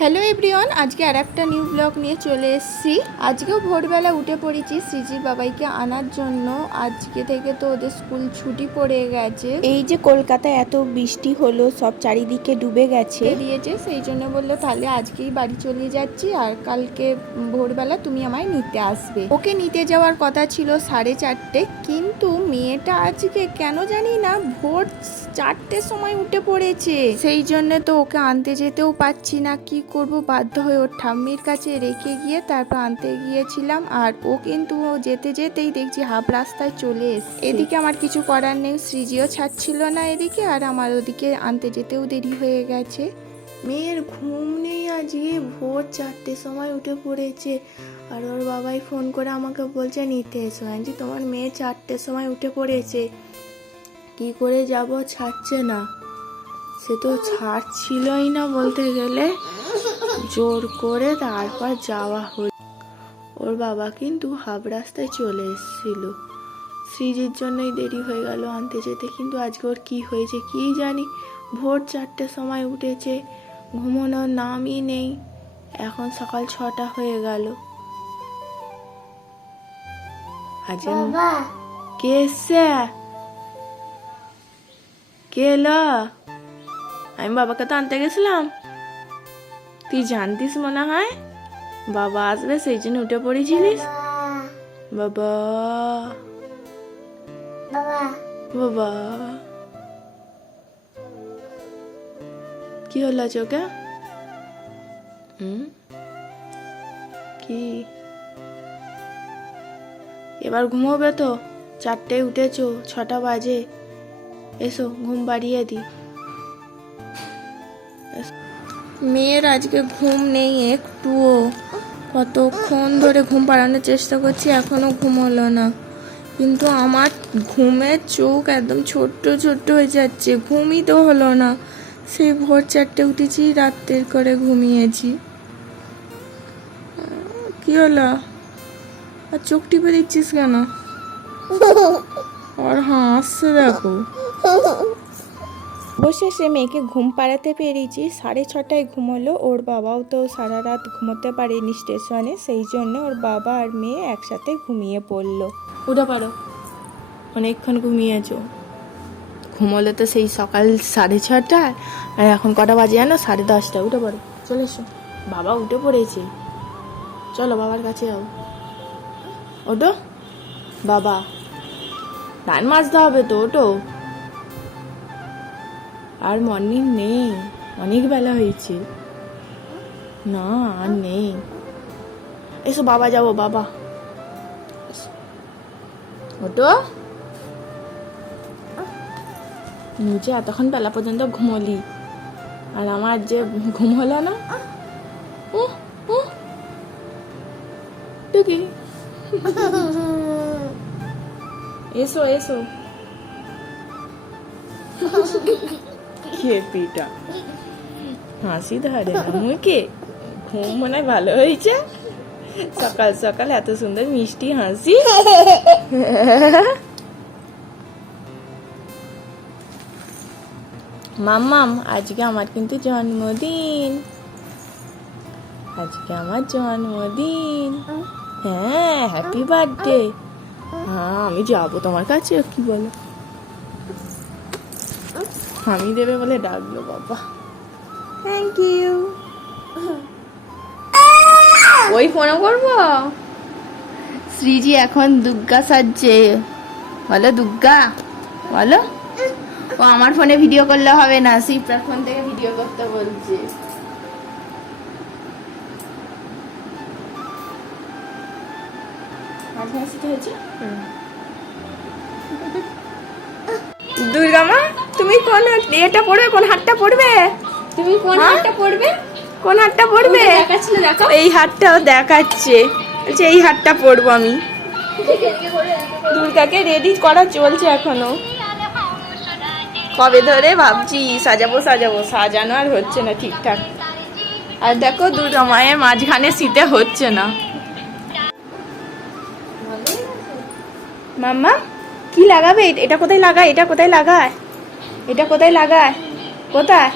Hello everyone আজকে আর একটা new blog নিয়ে চলে এসেছি। আজকেও ভোরবেলা উঠে পড়েছি সৃজির বাবাইকে আনার জন্য। আজকে থেকে তো ওদের স্কুল ছুটি পড়ে গেছে। এই যে কলকাতায় এত বৃষ্টি হলো সব চারিদিকে ডুবে গেছে। দিয়েছে সেই জন্য বলল তাহলে আজকেই বাড়ি চলে যাচ্ছি আর কালকে ভোরবেলা তুমি আমায় নিতে আসবে। ওকে নিতে যাওয়ার কথা ছিল সাড়ে চারটে কিন্তু মেয়েটা আজকে কেন জানি না ভোর চারটের সময় উঠে পড়েছে। সেই জন্য তো ওকে আনতে যেতেও পাচ্ছি না কি করব বাধ্য হয়ে। ওর ঠাম্মির কাছে রেখে গিয়ে তারপর আনতে গিয়েছিলাম আর ও কিন্তু ও যেতে যেতেই দেখছি হাফ রাস্তায় চলে এসে এদিকে আমার কিছু করার নেই সৃজিও ছাড়ছিল না এদিকে আর আমার ওদিকে আনতে যেতেও দেরি হয়ে গেছে। মেয়ের ঘুম নেই আজকে ভোর চারটের সময় উঠে পড়েছে। আর ওর বাবাই ফোন করে আমাকে বলছে নিতে এসো আনছি তোমার মেয়ে চারটের সময় উঠে পড়েছে। কি করে যাব ছাড়ছে না। সে তো ছাড়ছিলই না বলতে গেলে। জোর করে তারপর যাওয়া হল। ওর বাবা কিন্তু হাফ রাস্তায় চলে এসেছিল। সৃজির জন্যই দেরি হয়ে গেল আনতে যেতে কিন্তু আজকে ওর কী হয়েছে কি জানি? ভোর চারটের সময় উঠেছে ঘুমানোর নামই নেই। এখন সকাল ছটা হয়ে গেল। আজ কে এসছে? কে এলো? আমি বাবাকে তো আনতে গেছিলাম। তুই জানতিস মনে হয়? বাবা আসবে, সেই জন্য উঠে পড়েছিলিস? বাবা। বাবা। কি হলো চোখে? হুম? কি? এবার ঘুমোবে তো? চারটে উঠেছো, ছটা বাজে। এসো, ঘুম বাড়িয়ে দি। মেয়ের আজকে ঘুম নেই একটুও। কতক্ষণ ধরে ঘুম পাড়ানোর চেষ্টা করছি এখনও ঘুম হলো না। কিন্তু আমার ঘুমের চোখ একদম ছোট্ট ছোট্ট হয়ে যাচ্ছে ঘুমই তো হলো না। সেই ভোর চারটে উঠেছি রাত্রের করে ঘুমিয়েছি। কি হলো? আর চোখ টিপে দিচ্ছিস কেন? আর হাসছে দেখো। অবশেষে মেয়েকে ঘুম পাড়াতে পেরেছি। সাড়ে ছটায় ঘুমোলো। ওর বাবাও তো সারা রাত ঘুমোতে পারেনি স্টেশনে, সেই জন্য ওর বাবা আর মেয়ে একসাথে ঘুমিয়ে পড়ল। উঠে পারো। অনেকক্ষণ ঘুমিয়েছো। ঘুমোলে তো সেই সকাল সাড়ে ছটায় আর এখন কটা বাজে জানো? সাড়ে দশটা। উঠে পড়ো চলে এসো। বাবা উঠে পড়েছে। চলো বাবার কাছে যাও। ওটো বাবা। ধান মাজতে হবে তো ওটো আর মর্নিং নেই। অনেক বেলা হয়েছে। না, আর নেই। এসো, বাবা যাব, বাবা। ওটো নিচে এতক্ষণ বেলা পর্যন্ত ঘুমোলি। আর আমার যে ঘুম হলো না। টুকি এসো এসো। খেপিটা হাসি ধরে না, মুখে। ঘুম মনে হয় ভালো হয়েছে। সকাল সকাল এত সুন্দর মিষ্টি হাসি। মাম্মাম, আজকে আমার কিন্তু জন্মদিন। আজকে আমার জন্মদিন। হ্যাঁ হ্যাপি বার্থডে হ্যাঁ আমি যাব তোমার কাছে, কি বলো? আমি দেবে বলে ডাকলো বাবা। থ্যাংক ইউ ওই ফোনও করব? শ্রীজি এখন দুর্গা সাজছে। বলো দুর্গা বলো। ও আমার ফোনে ভিডিও করলে হবে না শিবটার ফোন থেকে ভিডিও করতে বলছে। দুর্গা মা? তুমি কোন এটা পড়বে? কোন হাতটা পড়বে? তুমি কোন হ্যাঁ? হাতটা পড়বে? কোন হাতটা পড়বে? দেখাচ্ছিল দেখো এই হাতটাও দেখাচ্ছে। বলছে এই হাতটা পরবো আমি। দুর্গাকে রেডি করা চলছে এখনও। কবে ধরে ভাবছি সাজাবো সাজাবো। সাজানো আর হচ্ছে না ঠিকঠাক। আর দেখো দুর্গা মায়ের মাঝখানে শীতে হচ্ছে না। মাম্মা কি লাগাবে? এটা কোথায় লাগায়? এটা কোথায় লাগায়? এটা কোথায় লাগায়? কোথায়?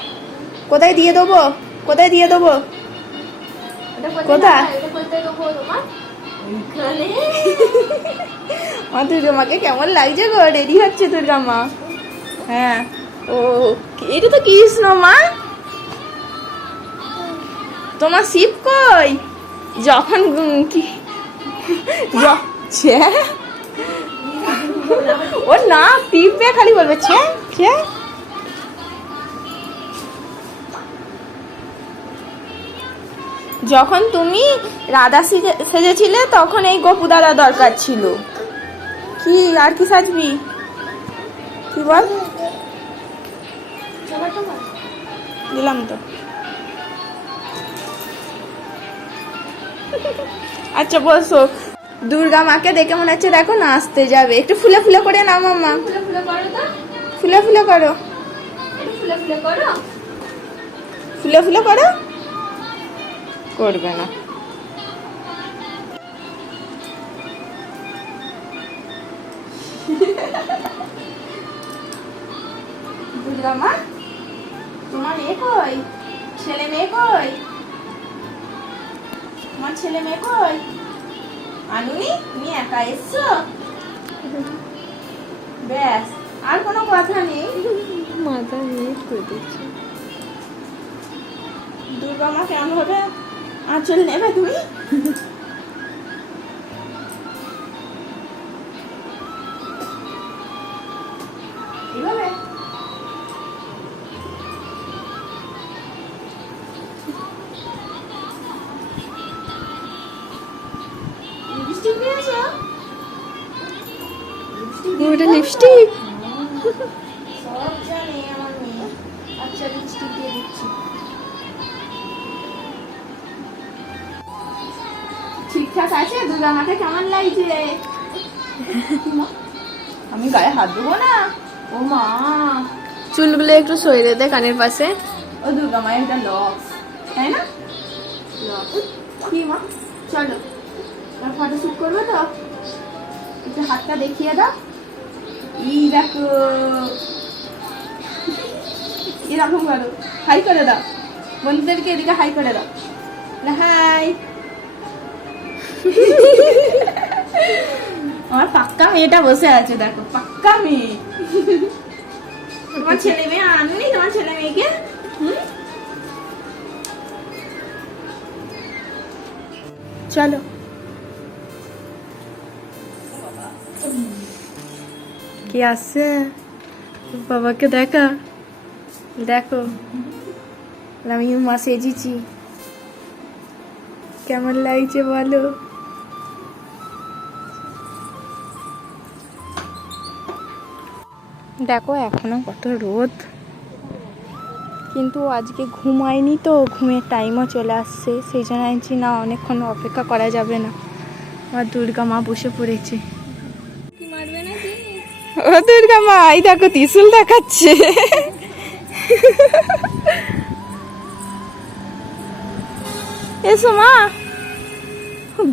কোথায় দিয়ে দেবো? কোথায় দিয়ে দেবো? কোথায়? এটা কোথায় দেবো মা। দুর্গা মাকে কেমন লাগছে গো? রেডি হচ্ছে দুর্গা মা? হ্যাঁ। ও এটা তো কৃষ্ণ মা। তোমার শিব কই? যখন কি? য- ছে ও না টিপবে খালি বলবে, ছে ছে। যখন তুমি রাধা সেজে- সেজেছিলে, তখন এই গপু দাদা দরকার ছিল। কি, আর কি সাজবি? কি বল? দিলাম তো। আচ্ছা বলছো দুর্গা মাকে দেখে মনে হচ্ছে দেখো নাচতে যাবে। একটু ফুলে ফুলে করে নাও মাম্মা। ফুলে ফুলে করো ফুলে ফুলে করো। একটু ফুলে ফুলে করো। ফুলে ফুলে করো? করবে না। দুর্গা মা তোমার মেয়ে কই? ছেলে মেয়ে কই? তোমার ছেলে মেয়ে কই? আনুনি তুমি একা এসছো? ব্যাস আর কোনো কথা নেই? মাথা নিয়ে করে দিচ্ছি দুর্গা মা কেমন হবে? আঁচল নেবে তুমি? ঠিকঠাক আছে? দুর্গা মাকে কেমন লাগছে? আমি গায়ে হাত দেবো না। ও মা। চুলগুলো একটু সরিয়ে দে কানের পাশে। ও দুর্গা মায়ের একটা লক্স তাই না? কি মা? চলো ফটো শুট করব তো। একটু হাতটা দেখিয়ে দাও। ই দেখো। এরকম করো। হাই করে দাও। বন্ধুদেরকে এদিকে হাই করে দাও। হাই আমার পাক্কা মেয়েটা বসে আছে, দেখো। পাক্কা মেয়ে। তোমার ছেলে মেয়ে আনুনি? তোমার ছেলে মেয়েকে? চলো। কি আসছে বাবাকে দেখা। দেখো। আমি মা সেজেছি। কেমন লাগছে বলো? দেখো এখনও কত রোদ। কিন্তু আজকে ঘুমায়নি তো ঘুমের টাইমও চলে আসছে। সেই জন্য আনছি না অনেকক্ষণ অপেক্ষা করা যাবে না। আমার দুর্গা মা বসে পড়েছে। ও দুর্গা মা এই দেখো ত্রিশুল দেখাচ্ছে। এসো মা।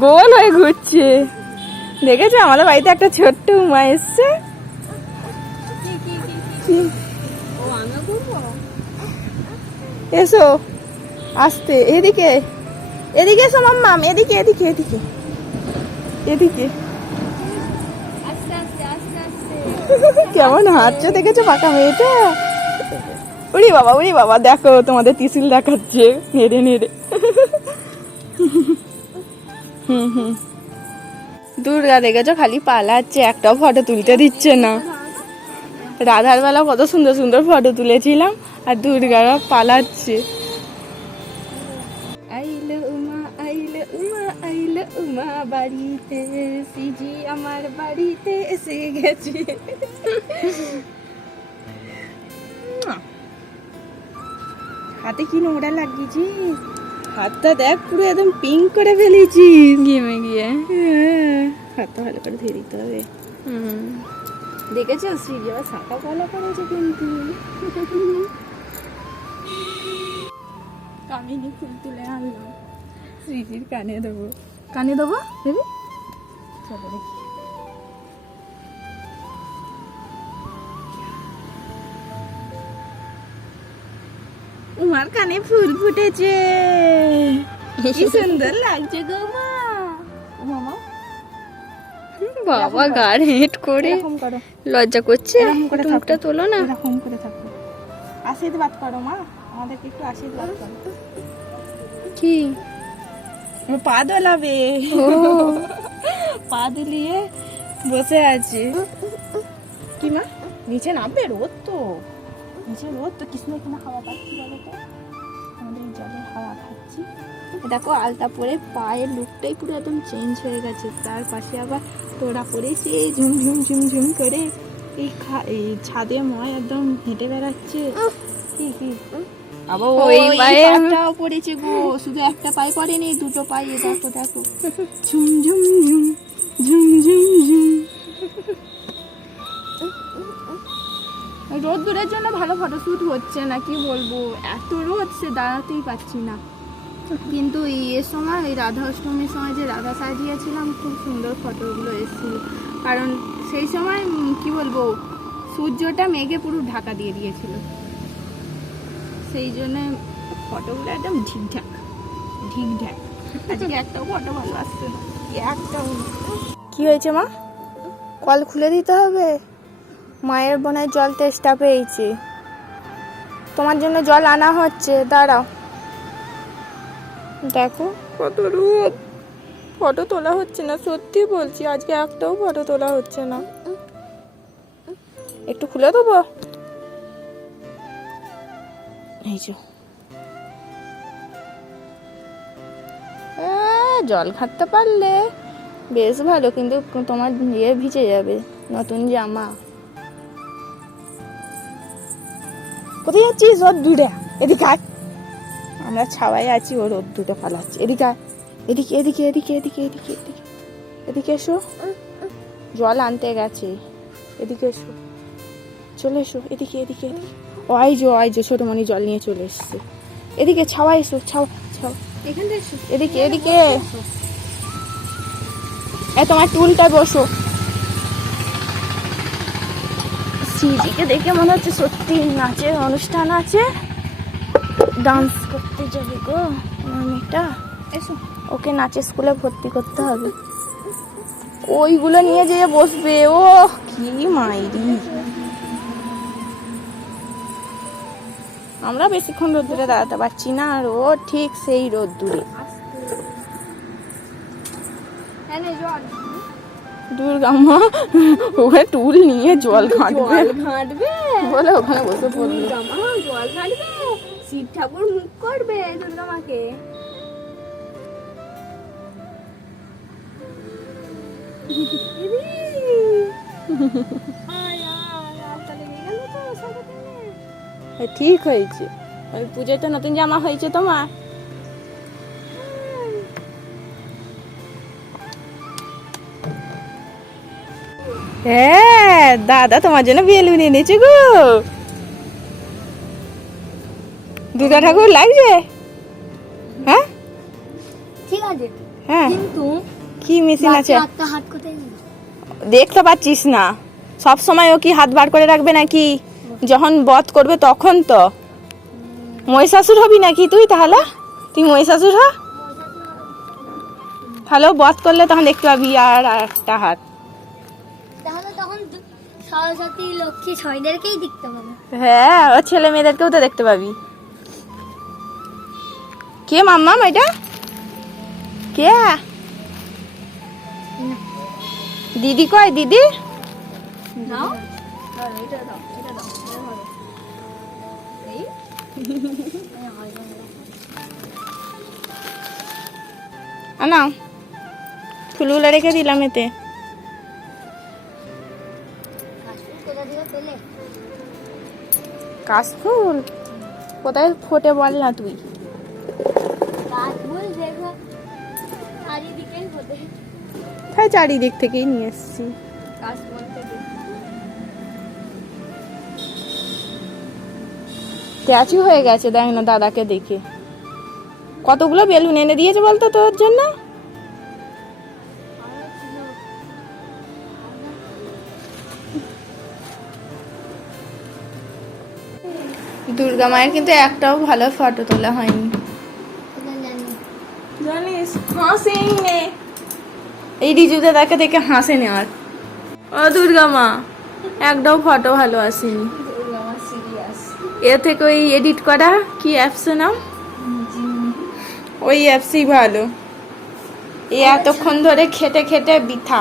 গোল হয়ে ঘুরছে। দেখেছ আমাদের বাড়িতে একটা ছোট্ট উমা এসছে। এসো। আসতে। এদিকে। এদিকে এসো মাম্মাম এদিকে এদিকে এদিকে। এদিকে। কেমন হাঁটছে? দেখেছ পাকা মেয়েটা? উড়ি বাবা উড়ি বাবা। দেখো তোমাদের ত্রিশুল দেখাচ্ছে। নেড়ে নেড়ে। হুম হুম। দুর্গা দেখেছ? খালি পালাচ্ছে। একটাও ফটো তুলতে দিচ্ছে না। রাধার বেলা কত সুন্দর সুন্দর ফটো তুলেছিলাম আর দুর্গারা পালাচ্ছে। আইলে উমা আইলে উমা আইলে উমা বাড়িতে সিজি আমার বাড়িতে এসে গেছে। হাতে কি নোংরা লাগিয়েছিস হাতটা দেখ পুরো একদম পিঙ্ক করে ফেলেছি। গেমে গিয়ে। হাতটা ভালো করে ধুয়ে দিতে হবে। দেখেছ? শ্রীজি শাঁখা পলা করেছে কিন্তু। কামিনী ফুল তুলে আনলাম শ্রীজির কানে দেবো। কানে দেবো? দেবি? চলো দেখি। উমার কানে ফুল ফুটেছে। কি সুন্দর লাগছে গো মা। বাবা গার হেট করে লজ্জা করছে। মুখটা তোলো না। এরকম করে থাকো। আশীর্বাদ করো মা। আমাদেরকে একটু আশীর্বাদ করো। কি? পা দোলাবে। পা দুলিয়ে বসে আছে। কি মা? নিচে নামবে রোদ তো। নিচে রোদ তো। কৃষ্ণ এখানে হাওয়া পাচ্ছি বলো তো। আমাদের জলের হাওয়া খাচ্ছি। দেখো আলতা পরে পায়ের লুকটাই পুরো একদম চেঞ্জ হয়ে গেছে। তার পাশে আবার তোড়া পড়েছে ঝুম ঝুম ঝুম ঝুম করে এই খা- এই ছাদে ময় একদম হেঁটে বেড়াচ্ছে। কি কি? আবার ওই ওই পড়েছে গো শুধু একটা পায়ে পড়েনি দুটো পায়ে দেখো দেখো। ঝুম ঝুম ঝুম ঝুম ঝুম ঝুম। রোদ দূরের জন্য ভালো ফটোশ্যুট হচ্ছে না কি বলব? এত রোদ সে দাঁড়াতেই পাচ্ছি না। কিন্তু এর সময়, এই রাধা অষ্টমীর সময় যে রাধা সাজিয়েছিলাম, খুব সুন্দর ফটোগুলো এসেছিল। কারণ সেই সময় কি বলব, সূর্যটা মেঘে পুরো ঢাকা দিয়ে দিয়েছিল। সেই জন্য ফটোগুলো একদম ঠিকঠাক ঠিকঠাক আজকে একটাও ফটো ভালো আসছে না। একটাও কি হয়েছে মা? কল খুলে দিতে হবে? মায়ের বোনের জল তেষ্টা পেয়েছে। তোমার জন্য জল আনা হচ্ছে, দাঁড়াও। দেখো, কত রোদ। ফটো তোলা হচ্ছে না, সত্যি বলছি, আজকে একটাও ফটো তোলা হচ্ছে না। একটু খুলে দেবো? এই যে। জল খাটতে পারলে বেশ ভালো, কিন্তু তোমার ইয়ে ভিজে যাবে, নতুন জামা। কোথায় যাচ্ছিস? রোদ দূরে, এদিকে আয়। আমরা ছাওয়াই আছি ও রোদ দূরে পালাচ্ছি এদিকে। এদিকে এদিকে এদিকে এদিকে এদিকে এদিকে। এদিকে এসো। জল আনতে গেছে। এদিকে এসো। চলে এসো। এদিকে এদিকে এদিকে। ওই যে ওই যে ছোট মনি জল নিয়ে চলে এসছে। এদিকে ছাওয়া এসো ছাওয়া এসো। এদিকে এদিকে। এ তোমার টুলটা বসো। সিজিকে দেখে মনে হচ্ছে সত্যি নাচের অনুষ্ঠান আছে। ডান্স করতে যাবে গো আমার মেয়েটা এসো। ওকে নাচের স্কুলে ভর্তি করতে হবে। ওইগুলো নিয়ে যেয়ে বসবে ও কি মাইরি। আমরা বেশিক্ষণ রোদ্দুরে দাঁড়াতে পারছি না আর ও ঠিক সেই রোদ্দুরে। হ্যাঁ জল। দুর্গা মা ওখানে টুল নিয়ে জল ঘাঁটবে। ঘাঁটবে? বলে ওখানে বসে পড়বে। জল ঘাঁটবে? শিব ঠাকুর মুখ করবে দুর্গা মাকে ঠিক হয়েছে। ওই পুজোয় তো নতুন জামা হয়েছে তোমার? হ্যাঁ দাদা তোমার জন্য বেলুন এনেছে গো। দুর্গা ঠাকুর লাগছে? হ্যাঁ? ঠিক আছে। হ্যাঁ। কিন্তু কি মেশিন আছে? একটা হাত কোথায় দেখতে পাচ্ছিস না। সব সময় ও কি হাত বার করে রাখবে নাকি? যখন বধ করবে তখন তো। মহিষাসুর হবি নাকি তুই তাহলে? তুই মহিষাসুর হ। তাহলে বধ করলে তখন দেখতে পাবি আর আর একটা হাত। তাহলে তখন সরস্বতী লক্ষ্মী ছয়দেরকেই দেখতে পাবো। হ্যাঁ ও ছেলে মেয়েদেরকেও তো দেখতে পাবি। কে মাম্মাম এটা কে? দিদি কয় দিদি? নাও। এটা দাও এটা দাও এটা ধরো। এই আনা ফুলগুলো রেখে দিলাম এতে। কাশফুল? কোথায় ফোটে বল না তুই। তাই চারিদিক থেকেই নিয়ে এসছি। স্ট্যাচু হয়ে গেছে দেখ না দাদাকে দেখে। কতগুলো বেলুন এনে দিয়েছে বলতো তোর জন্য? দুর্গা মায়ের কিন্তু একটাও ভালো ফটো তোলা হয়নি। জানিস হাসেই নে। এই রিজুতে তাকে দেখে হাসে নে আর। ও দুর্গা মা একটাও ফটো ভালো আসেনি। এ থেকে ওই এডিট করা কি অ্যাপসের নাম? ওই অ্যাপসই ভালো। এই এতক্ষণ ধরে খেটে খেটে বৃথা।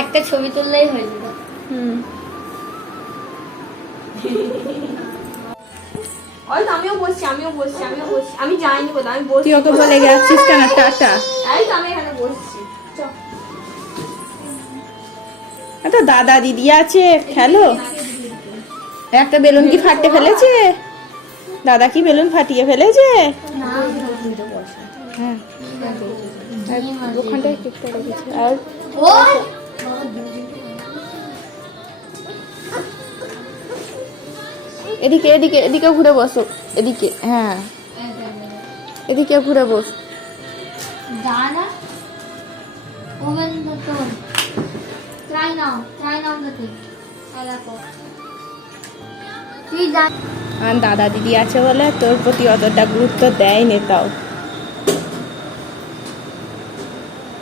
একটা ছবি তুললেই হয়ে যাবে। হুম। ওই আমিও বসছি আমিও বসছি আমিও বসছি। আমি যাইনি কোথাও আমি বসছি তুই ওকে বলে গেছিস কেন? টাটা। এই তো আমি এখানে বসছি। এত দাদা দিদি আছে, খেলো? একটা বেলুন কি ফাটতে ফেলেছে? দাদা কি বেলুন ফাটিয়ে ফেলেছে? হ্যাঁ। এদিকে এদিকে এদিকে ঘুরে বসো। এদিকে হ্যাঁ। এদিকে ঘুরে বস। দাদা নাও নাও তুই আর দাদা দিদি আছে বলে তোর প্রতি অতটা গুরুত্ব দেয় নে তাও।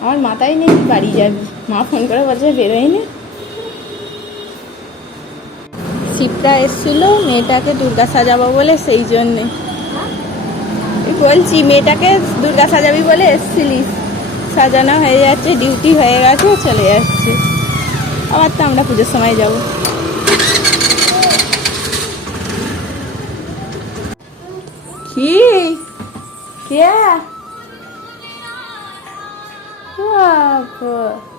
আমার মাথায় নেই বাড়ি যাবি। মা ফোন করে বলছে বেরোই নে শিবটা এসছিল মেয়েটাকে দুর্গা সাজাবো বলে সেই জন্যে। বলছি মেয়েটাকে দুর্গা সাজাবি বলে এসছিলিস। সাজানো হয়ে যাচ্ছে ডিউটি হয়ে গেছে চলে যাচ্ছে। আবার তো আমরা পুজোর সময় যাব কি কে বাবা।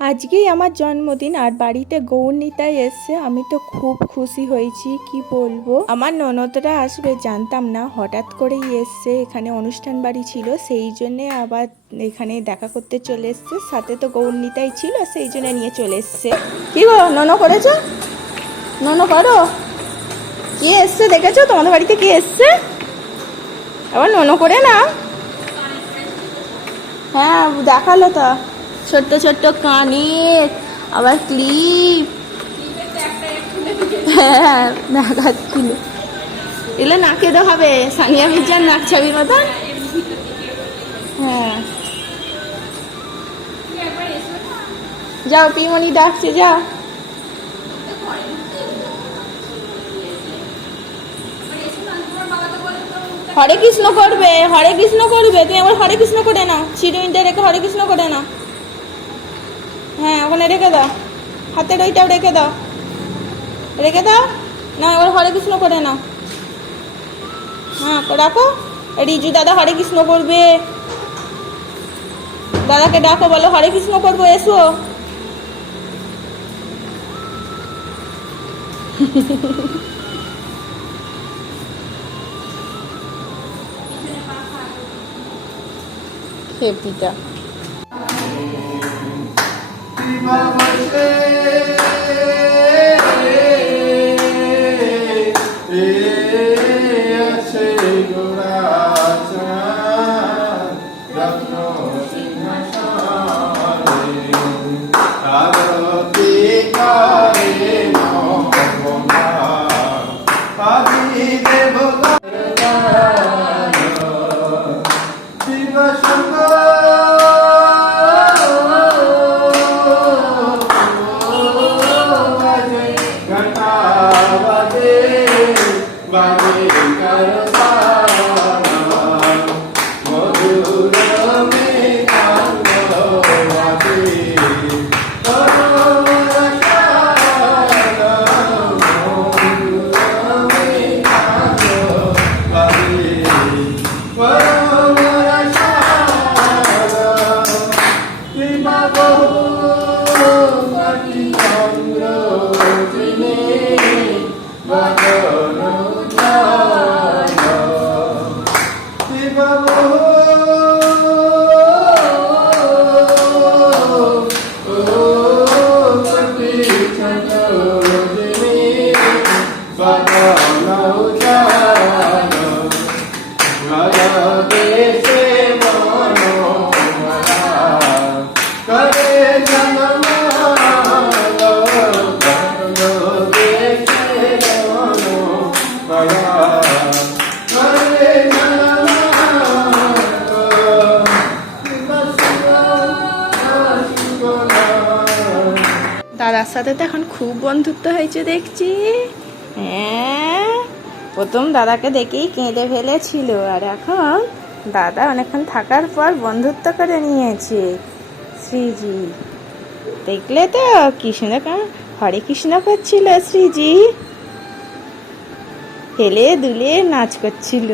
আজকেই আমার জন্মদিন আর বাড়িতে গৌরনীতাই এসছে, আমি তো খুব খুশি হয়েছি, কি বলব? আমার ননদরা আসবে, জানতাম না, হঠাৎ করেই এসছে, এখানে অনুষ্ঠান বাড়ি ছিল, সেই জন্যে আবার এখানে দেখা করতে চলে এসছে, সাথে তো গৌরনীতাই ছিল, সেই জন্য নিয়ে চলে এসছে। কি গো, নন করেছ? ননো করো? কে এসছে দেখেছ? তোমাদের বাড়িতে কে এসছে? আবার নন করে না হ্যাঁ দেখাল তো। ছোট্ট ছোট্ট কানের। আবার ক্লিপ হ্যাঁ দেখাচ্ছিল এগুলো নাকে দেখাবে সানিয়া মির্জার নাক ছবির মতন। হ্যাঁ। যাও, পিমনি ডাকছে, যাও। হরে কৃষ্ণ করবে, হরে কৃষ্ণ করবে। তুমি আবার হরে কৃষ্ণ করে নাও। চিরুইনটা রেখে, হরে কৃষ্ণ করে নাও। হ্যাঁ ওখানে রেখে দাও। হাতের ওইটাও রেখে দাও। রেখে দাও? না, এবার হরে কৃষ্ণ করে নাও। হ্যাঁ রাখো। রিজু দাদা হরে কৃষ্ণ করবে। দাদাকে ডাকো, বলো, হরে কৃষ্ণ করব, এসো। খেপিটা Viva você! Oh, oh, oh, oh, দাদার সাথে তো এখন খুব বন্ধুত্ব হয়েছে দেখছি। হ্যাঁ প্রথম দাদাকে দেখেই কেঁদে ফেলেছিল, আর এখন দাদা অনেকক্ষণ থাকার পর বন্ধুত্ব করে নিয়েছে। শ্রীজি, দেখলে তো কৃষ্ণ হরে কৃষ্ণ করছিল শ্রীজি। হেলে দুলে নাচ করছিল।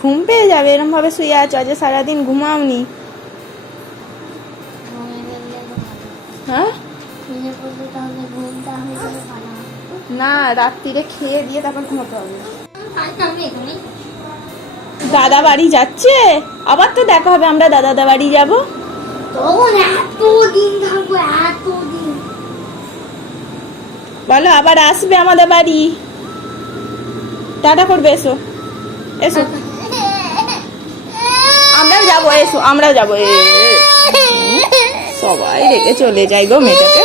ঘুম পেয়ে যাবে এরম ভাবে শুয়ে আছো, আজ সারাদিন ঘুমাওনি। হ্যাঁ? না রাত্রিরে খেয়ে দিয়ে তারপর ঘুমাতে হবে। দাদা বাড়ি যাচ্ছে? আবার তো দেখা হবে আমরা দাদা বাড়ি যাব। বলো আবার আসবে আমাদের বাড়ি। টাটা করবে এসো। এসো। আমরাও যাব এসো আমরাও যাব এ, সবাই রেখে চলে যাই গো মেয়েটাকে।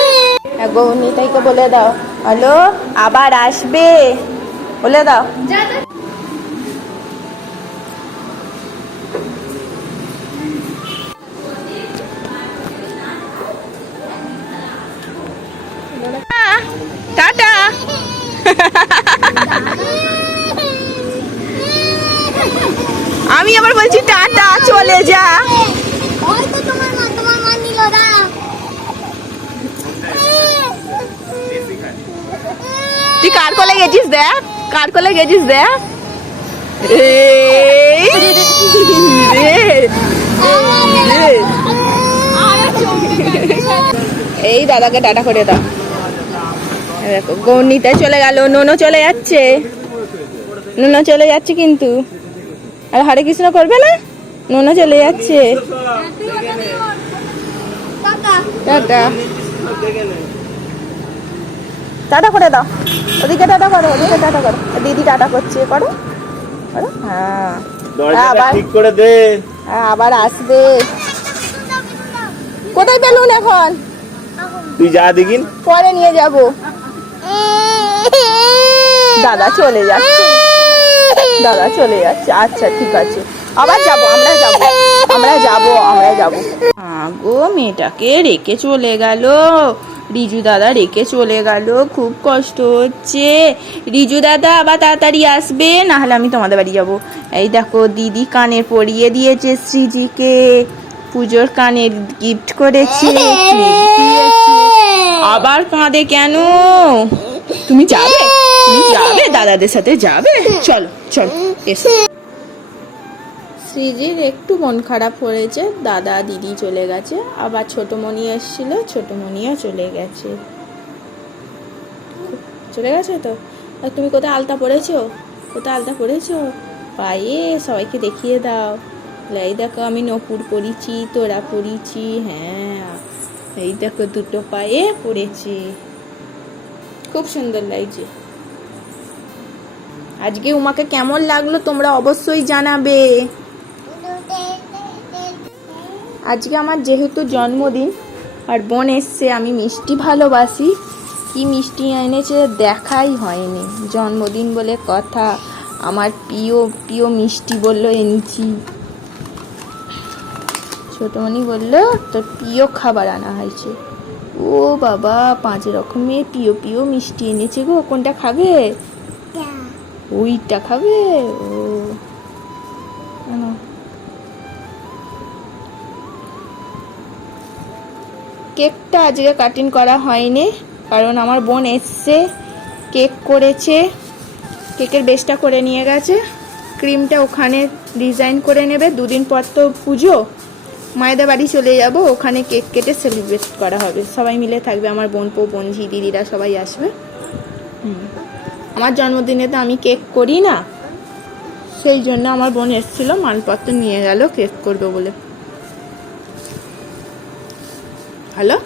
গৌরনীতাইকে বলে দাও। হ্যালো আবার আসবে। বলে দাও টাটা আমি আবার বলছি টাটা চলে যা হয়তো তোমার মা তোমার মা নিল না তুই কার কোলে গেছিস দেখ? কার কোলে গেছিস দেখ? এই দাদাকে টাটা করে দাও। দেখো গৌনিতে চলে গেল নোনো চলে যাচ্ছে। নোনো চলে যাচ্ছে কিন্তু। আর হরে কৃষ্ণ করবে না? নোনো চলে যাচ্ছে। টাটা। টাটা করে দাও। ওদিকে টাটা করো ওদিকে টাটা করো। দিদি টাটা করছে করো। করো। হ্যাঁ। দরজাটা আবার ঠিক করে দে। হ্যাঁ, আবার আসবে। কোথায় পেলুন এখন? তুই যা দেখিন পরে নিয়ে যাব। দাদা চলে যাচ্ছে। দাদা চলে যাচ্ছে। আচ্ছা ঠিক আছে। আবার যাব আমরা যাব। আমরা যাব আমরা যাব। গো মেয়েটাকে রেখে চলে গেল। রিজু দাদা রেখে চলে গেল। খুব কষ্ট হচ্ছে। রিজু দাদা, আবার তাড়াতাড়ি আসবে, না হলে আমি তোমাদের বাড়ি যাব। এই দেখো, দিদি কানে পরিয়ে দিয়েছে শ্রীজিকে। পুজোর কানের গিফট করেছে আবার কাঁদে কেন? তুমি যাবে? তুমি যাবে? দাদাদের সাথে যাবে? চলো চলো, এসো। শ্রীজির একটু মন খারাপ হয়েছে, দাদা, দিদি চলে গেছে, আবার ছোট মনি এসেছিল ছোট মনিও চলে গেছে। চলে গেছে তো? তুমি কোথায় আলতা পরেছো? কোথায় আলতা পরেছো? পায়ে, সবাইকে দেখিয়ে দাও। এই দেখো আমি নপুর পরিছি তোরা পরিছি হ্যাঁ এই দেখো দুটো পায়ে পড়েছি। খুব সুন্দর লাগছে। আজকে উমাকে কেমন লাগল তোমরা অবশ্যই জানাবে। আজকে আমার যেহেতু জন্মদিন আর বোন এসছে আমি মিষ্টি ভালোবাসি। কি মিষ্টি এনেছে দেখাই হয়নি। জন্মদিন বলে কথা আমার প্রিয় প্রিয় মিষ্টি বলল এনেছি। ছোটমণি বলল তোর প্রিয় খাবার আনা হয়েছে। ও বাবা পাঁচ রকমের প্রিয় প্রিয় মিষ্টি এনেছে গো। কোনটা খাবে? ওইটা। খাবে? ও কেকটা আজকে কাটিং করা হয়নি, কারণ আমার বোন এসছে, কেক করেছে, কেকের বেসটা করে নিয়ে গেছে। ক্রিমটা ওখানে ডিজাইন করে নেবে, দুদিন পর তো পুজো। মায়েদের বাড়ি চলে যাব, ওখানে কেক কেটে সেলিব্রেট করা হবে। সবাই মিলে থাকবে, আমার বোন পো বোনঝি, দিদিরা সবাই আসবে। আমার জন্মদিনে তো আমি কেক করি না, সেই জন্য আমার বোন এসেছিল মালপত্র নিয়ে গেল, কেক করবে বলে। হ্যালো